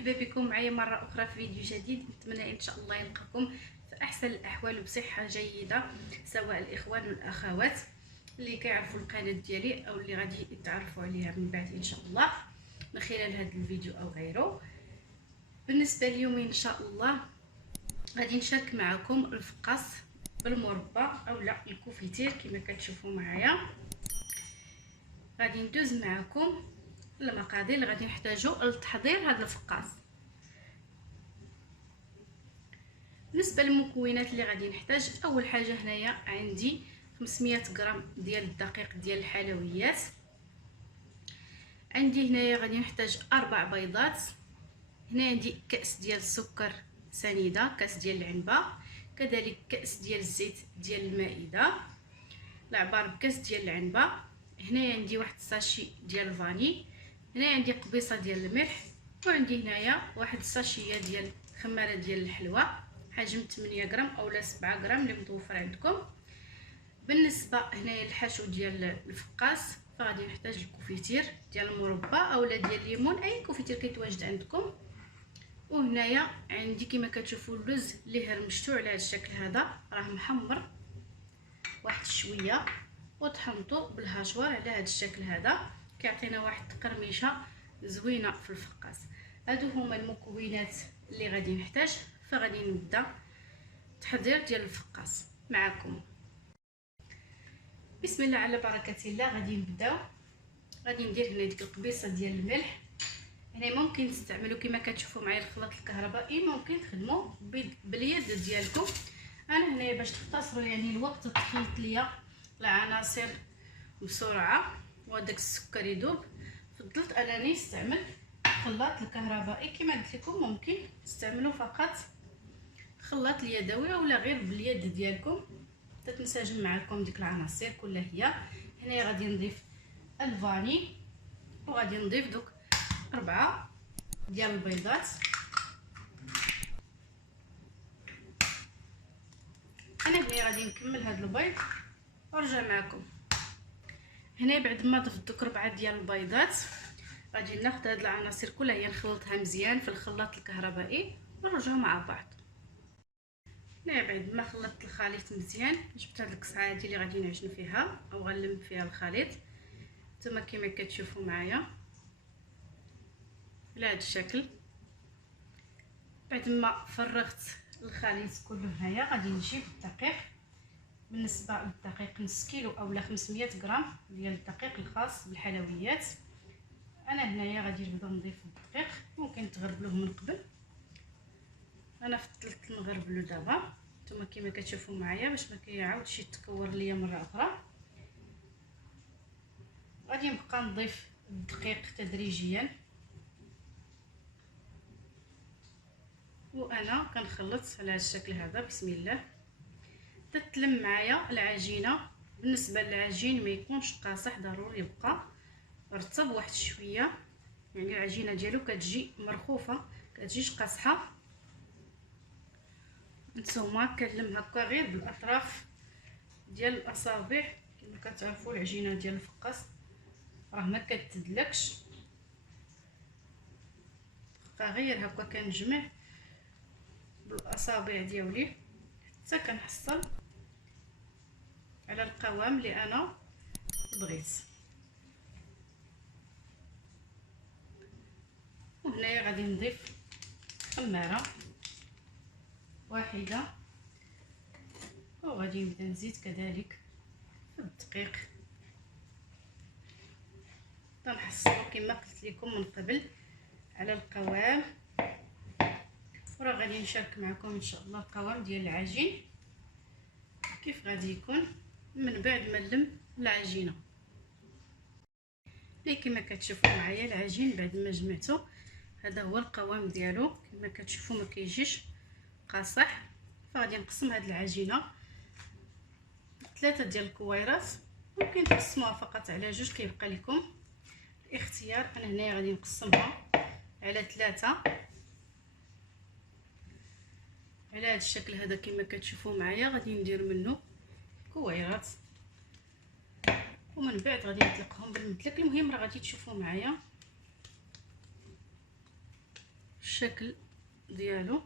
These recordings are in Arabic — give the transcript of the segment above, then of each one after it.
مرحبا بكم معايا مره اخرى في فيديو جديد. نتمنى ان شاء الله يلقاكم في احسن الاحوال وبصحه جيده، سواء الاخوان والاخوات اللي كيعرفوا القناه ديالي او اللي غادي يتعرفوا عليها من بعد ان شاء الله من خلال هذا الفيديو او غيره. بالنسبه اليوم ان شاء الله غادي نشارك معكم الفقاص بالمربى اولا الكوفيتير كما كتشوفوا معايا. غادي ندوز معكم المقادير اللي غادي نحتاجو لتحضير هذا الفقاص. بالنسبه للمكونات اللي غادي نحتاج، اول حاجه هنايا عندي 500 غرام ديال الدقيق ديال الحلويات. عندي هنايا غادي نحتاج 4 بيضات. هنا عندي كاس ديال السكر سنيده، كاس ديال العنبه، كذلك كاس ديال الزيت ديال المائده العبار بكاس ديال العنبه. هنا عندي واحد الساشي ديال الفاني. هنا عندي قبيصه ديال الملح، وعندي هنايا واحد الساشيه ديال خماره ديال الحلوى حجم 8 غرام اولا 7 غرام اللي متوفر عندكم. بالنسبه هنايا للحشو ديال الفقاص فغادي نحتاج الكوفيتير ديال المربى اولا ديال الليمون، اي كوفيتير كيتواجد عندكم. وهنايا عندي كما كتشوفوا اللوز اللي هرمشتو على هذا الشكل هذا، راه محمر واحد شويه وطحنته بالهاشوار على هذا الشكل هذا، كيعطينا واحد القرميشه زوينه في الفقاص. هادو هما المكونات اللي غادي نحتاج، فغادي نبدا التحضير ديال الفقاص معكم. بسم الله على بركه الله. غادي نبداو. غادي ندير هنا ديك القبيصه ديال الملح. هنا ممكن تستعملوا كما كتشوفوا معايا الخلاط الكهربائي، ممكن تخدموا باليد ديالكم. انا هنا باش تختصروا يعني الوقت تخلط ليا العناصر بسرعه وداك السكر يذوب، فضلت انني نستعمل الخلاط الكهربائي. كما قلت لكم ممكن تستعملوا فقط خلاط اليدوي ولا غير باليد ديالكم تتنسجم معكم ديك العناصر كلها. هي هنا غادي نضيف الفاني، وغادي نضيف دوك 4 ديال البيضات. انا هنا غادي نكمل هذا البيض ونرجع معكم. هنا بعد ما ضفت دوك 4 ديال البيضات غادي ناخذ هاد العناصر كلها هي نخلطها مزيان في الخلاط الكهربائي ونرجعوا مع بعض. هنا بعد ما خلطت الخليط مزيان جبت هاد القصعه هادي اللي غادي نعجن فيها او غنلم فيها الخليط. نتوما كما كتشوفوا معايا على هذا الشكل. بعد ما فرغت الخليط كله هنايا غادي نجيب الدقيق. بالنسبه للدقيق نص كيلو اولا 500 غرام ديال الدقيق الخاص بالحلويات. انا هنايا غادي نبدا نضيف الدقيق، ممكن تغربلوه من قبل، انا فضلت نغربلو دابا. نتوما كما كتشوفوا معايا باش ما كيعاودش يتكور ليا مره اخرى. غادي نبقى نضيف الدقيق تدريجيا وانا كنخلط على هذا الشكل هذا. بسم الله. تتلم معايا العجينه. بالنسبه للعجين ما يكونش قاصح، ضروري يبقى رطب واحد شويه، يعني العجينه ديالو كتجي مرخوفه كتجيش قاصحه. نتوما كنلم هكا غير بالاطراف ديال الاصابع. كما كتعرفوا العجينه ديال الفقاص راه ما كتدلكش، بقى غير هكا كنجمع بالاصابع ديالي حتى كنحصل على القوام اللي انا بغيت. وهنايا غادي نضيف خماره واحده، وغادي نبدا نزيد كذلك في الدقيق تنحصلوا كما قلت لكم من قبل على القوام. وراه غادي نشارك معكم ان شاء الله القوام ديال العجين كيف غادي يكون من بعد ما نلم العجينه. كما كتشوفوا معايا العجين بعد ما جمعته هذا هو القوام ديالو. كما كتشوفوا ما كيجيش قاصح. فغادي نقسم هذه العجينه 3 ديال الكويرات، ممكن تقسموها فقط على 2 كيبقى لكم الاختيار. انا هنايا غادي نقسمها على 3 على هذا الشكل هذا. كما كتشوفوا معايا غادي ندير منه كويرات ومن بعد غادي نطلقهم بالمدلك. المهم راه غادي تشوفوا معايا الشكل ديالو.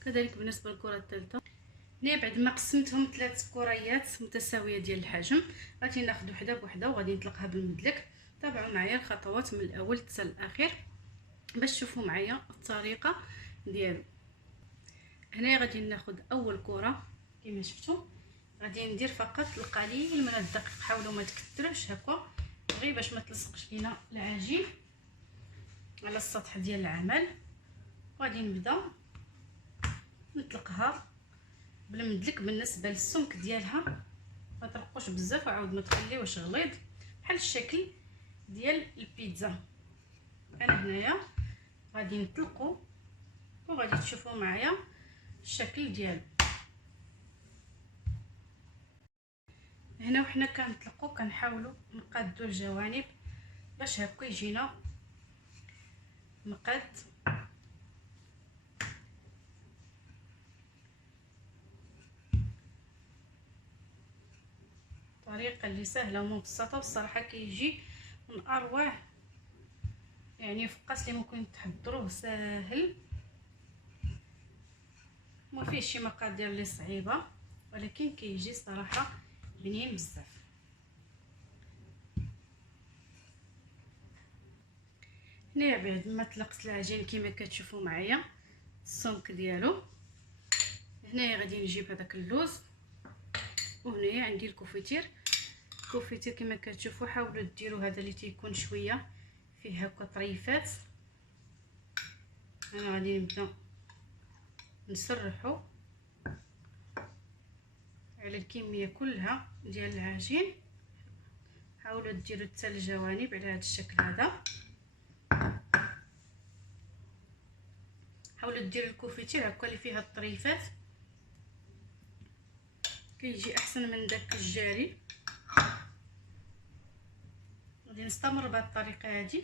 كذلك بالنسبه للكره الثالثه. هنا بعد ما قسمتهم 3 كريات متساويه ديال الحجم، غادي ناخذ وحده بوحده وغادي نطلقها بالمدلك. تابعوا معايا الخطوات من الاول حتى الاخير باش تشوفوا معايا الطريقه ديالو. هنا غادي ناخذ اول كره كما شفتوا، غادي ندير فقط القليل من الدقيق، حاولوا ما تكثروش هكا غير باش ما تلصقش لينا العجين على السطح ديال العمل. وغادي نبدا نطلقها بالمدلك. بالنسبه للسمك ديالها ما ترقوش بزاف وعاود ما تخليوش غليظ بحال الشكل ديال البيتزا. انا هنايا غادي نطلقو وغادي تشوفوا معايا الشكل ديالو. هنا وحنا كنطلقو كنحاولوا نقادو الجوانب باش هكا يجينا مقاد. طريقه اللي سهله ومبسطه والصراحه كيجي من اروع يعني فقاس اللي ممكن تحضروه. ساهل ما فيه شي مقادير اللي صعيبه، ولكن كيجي صراحه بنين بزاف. هنا بعد ما طلقت العجين كما كتشوفوا معايا السمك ديالو، هنايا غادي نجيب هذاك اللوز، وهنايا عندي الكوفيتير كما كتشوفوا. حاولوا ديروا هذا اللي تيكون شويه فيه هكا طريفات. انا غادي نبدا نسرحو على الكميه كلها ديال العجين. حاولوا ديروا حتى الجوانب على هذا الشكل هذا. حاولوا ديروا الكوفيتير هكا اللي فيها الطريفات، كيجي احسن من داك الجاري. غادي نستمر بهذه الطريقه هذه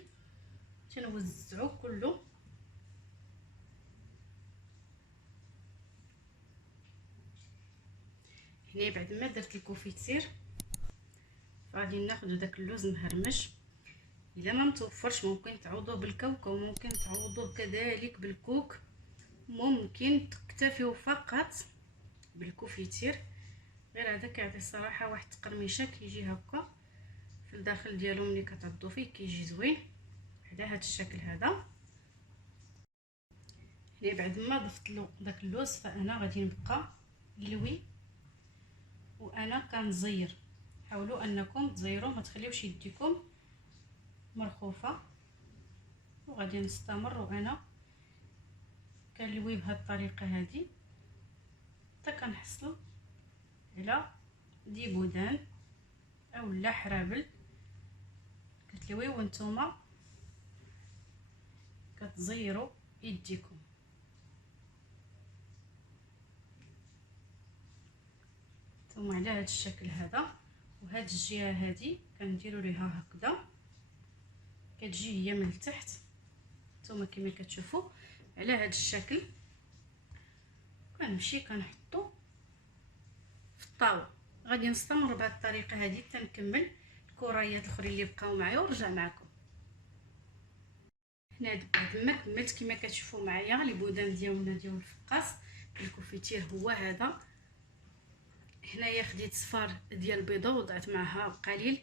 تنوزعو كله. هنا بعد ما درت الكوفيتير غادي ناخذ داك اللوز مهرمش. الا ما متوفرش ممكن تعوضوه بالكاوكاو، ممكن تعوضوه كذلك بالكوك، ممكن تكتفيو فقط بالكوفيتير. غير هذا كيعطي الصراحه واحد التقرميشه، كيجي هكا في الداخل ديالو ملي كتعضو فيه كيجي زوين على هذا الشكل هذا. هنا بعد ما ضفت له داك اللوز فانا غادي نبقى نلوي وانا كنزير. حاولوا انكم تزيروا ما تخليوش يديكم مرخوفه. وغادي نستمر وانا كنلوي بهذه الطريقه هذه حتى كنحصلوا على ديبودان او لا حرابل. كتلويو وانتم كتزيروا يديكم. ثم على هذا الشكل هذا، وهاد الجهه هذه كنديروا ليها هكذا كتجي هي من التحت. ثم كما كتشوفوا على هذا الشكل كنمشي كنحطو في الطاوله. غادي نستمر بهذه الطريقه هذه حتى نكمل الكريات الاخرين اللي بقاو معايا ونرجع معكم. هنا بعد ما كملت كما كتشوفوا معايا لي بودان ديالنا ديال الفقاس الكوفيتير هو هذا. هنايا خديت صفار ديال البيضه وضعت معها قليل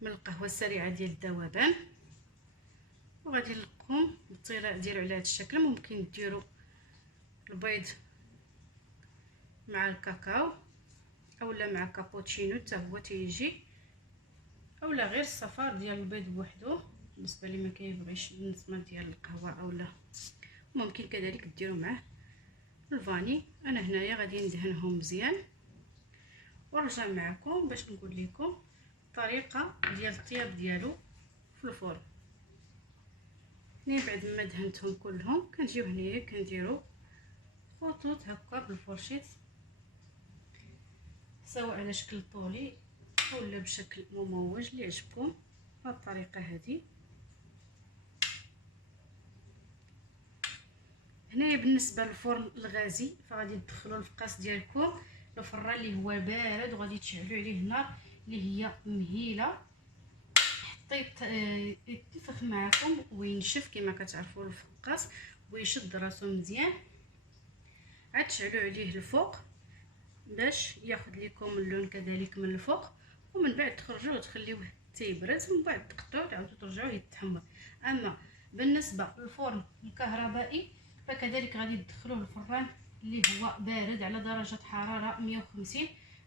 من القهوه السريعه ديال الذوبان، وغادي نقوم بالطلاء ديالو على هذا الشكل. ممكن ديروا البيض مع الكاكاو اولا مع كابوتشينو حتى هو تيجي، اولا غير الصفار ديال البيض بوحدو بالنسبه اللي ما كيبغيش النسمه ديال القهوه، اولا ممكن كذلك ديروا معاه الفاني. انا هنايا غادي ندهنهم مزيان ونرجع معكم باش نقول لكم الطريقه ديال الطياب ديالو في الفرن. هنا بعد ما دهنتهم كلهم كنجيو هنايا كنديروا خطوط هكا بالفرشيط، سواء على شكل طولي ولا بشكل مموج اللي عجبكم بهذه الطريقه هذه. هنايا بالنسبه للفرن الغازي فغادي تدخلوا الفقاس ديالكم الفران اللي هو بارد، وغادي تشعلوا عليه النار اللي هي مهيله يتنفخ معكم وينشف كما كتعرفوا الفقاس ويشد راسو مزيان. عاد تشعلوا عليه الفوق باش ياخذ لكم اللون كذلك من الفوق، ومن بعد تخرجوه وتخليوه تيبرد، ومن بعد تقطعوه تعاودوا ترجعوه يتحمر. اما بالنسبه للفرن الكهربائي فكذلك غادي تدخلوه الفران اللي هو بارد على درجه حراره 150،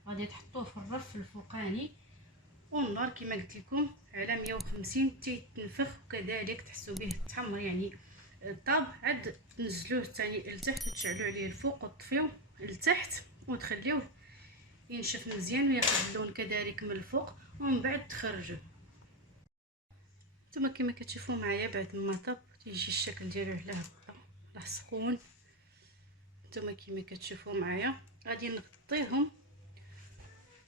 غادي تحطوه في الرف الفوقاني والنار كما قلت لكم على 150 تيتنفخ، وكذلك تحسوا به تحمر يعني طاب. عاد تنزلوه ثاني لتحت وتشعلوا عليه الفوق وتطفيوه لتحت وتخليوه ينشف مزيان وياخذ اللون كذلك من الفوق، ومن بعد تخرجوه. نتوما كما كتشوفوا معايا بعد ما طاب تيجي الشكل ديالو على هكا راه سخون. نتوما كما كتشوفوا معايا غادي نغطيهم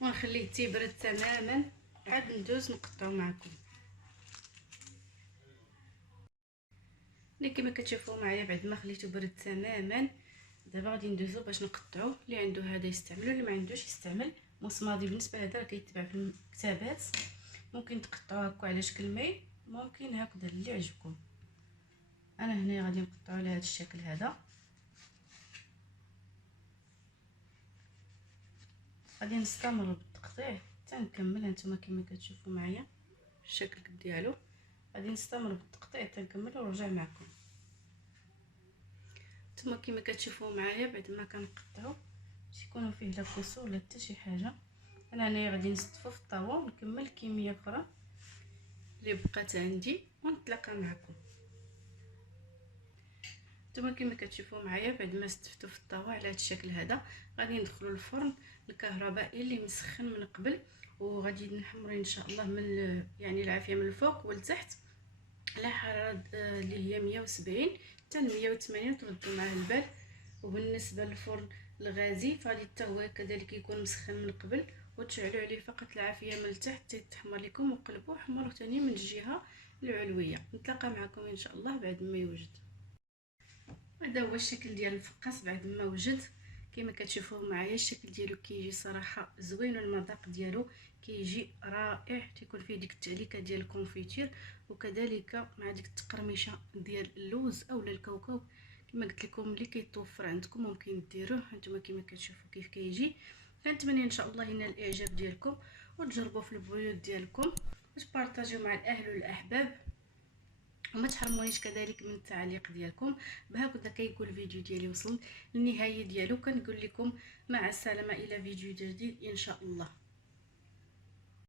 ونخليه تيبرد تماما، عاد ندوز نقطعو معكم. كما كتشوفوا معايا بعد ما خليته برد تماما دابا غادي ندوزو باش نقطعو. اللي عنده هذا يستعملو، اللي ما عندوش يستعمل مصمادي. بالنسبه لهذا راه كيتباع في المكتبات، ممكن تقطعوه هكا على شكل ميل، ممكن هكذا اللي عجبكم. انا هنا غادي نقطعو على هذا الشكل هذا. غادي نستمر بالتقطيع حتى نكمل. هانتوما كما كتشوفوا معايا الشكل ديالو، غادي نستمر بالتقطيع حتى نكمل ونرجع معكم. نتوما كما كتشوفوا معايا بعد ما كنقطعوا تيكونوا فيه لا كسور ولا حتى شي حاجه. انا هنايا غادي نصفو في الطاوه ونكمل كميه اخرى اللي بقات عندي ونتلاقى معكم. نتوما كما كتشوفوا معايا بعد ما استفتو في الطاوه على هذا الشكل هذا غادي ندخلوا الفرن الكهربائي اللي مسخن من قبل، وغادي نحمروا ان شاء الله من يعني العافيه من الفوق والتحت على حراره اللي هي 170 حتى 180 تردوا معاه البال. وبالنسبه للفرن الغازي فغادي حتى هو كذلك يكون مسخن من قبل، وتشعلوا عليه فقط العافيه من التحت تحمر لكم، وقلبوه حمروا ثاني من الجهه العلويه. نتلاقى معكم ان شاء الله بعد ما يوجد. هذا هو الشكل ديال الفقاس بعد ما وجد. كما كتشوفوه معايا الشكل ديالو كيجي صراحه زوين، والمذاق ديالو كيجي رائع، تيكون فيه ديك التعليكه ديال الكونفيتير وكذلك مع ديك التقرميشه ديال اللوز اولا الكاوكاو. كما قلت لكم اللي كيتوفر عندكم ممكن ديروه. هانتوما كما كتشوفوا كيف كيجي. كنتمنى ان شاء الله ينال الاعجاب ديالكم وتجربوا في البيوت ديالكم وتبارطاجيو مع الاهل والاحباب، وما تحرمونيش كذلك من التعليق ديالكم. بهكذا كيكون الفيديو ديالي وصل للنهايه ديالو. كنقول لكم مع السلامه الى فيديو جديد ان شاء الله.